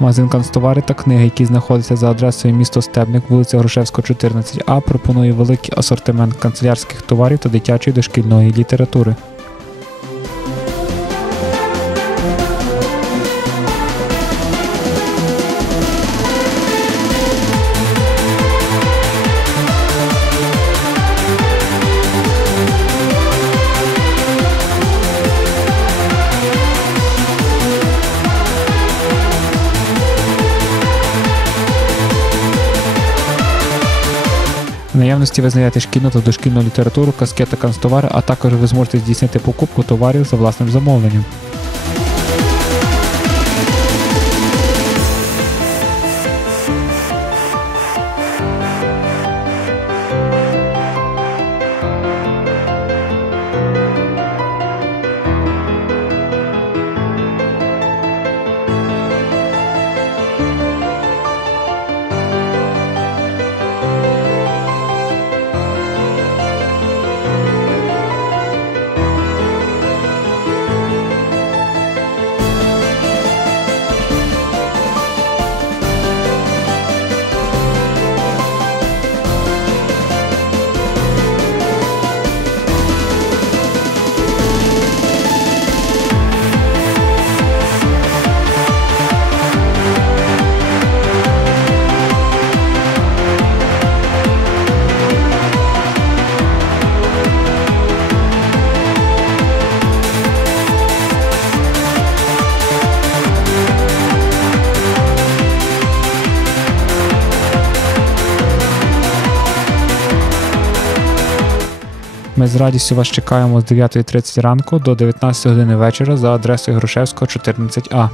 Магазин канцтовари та книги, який знаходиться за адресою місто Стебник, вулиця Грушевського, 14А, пропонує великий асортимент канцелярських товарів та дитячої дошкільної літератури. Наявності ви знайдете шкільну та дошкільну літературу, каскети канцтовари, а також ви зможете здійснити покупку товарів за власним замовленням. Ми з радістю вас чекаємо з 9.30 ранку до 19 години вечора за адресою Грушевського 14А.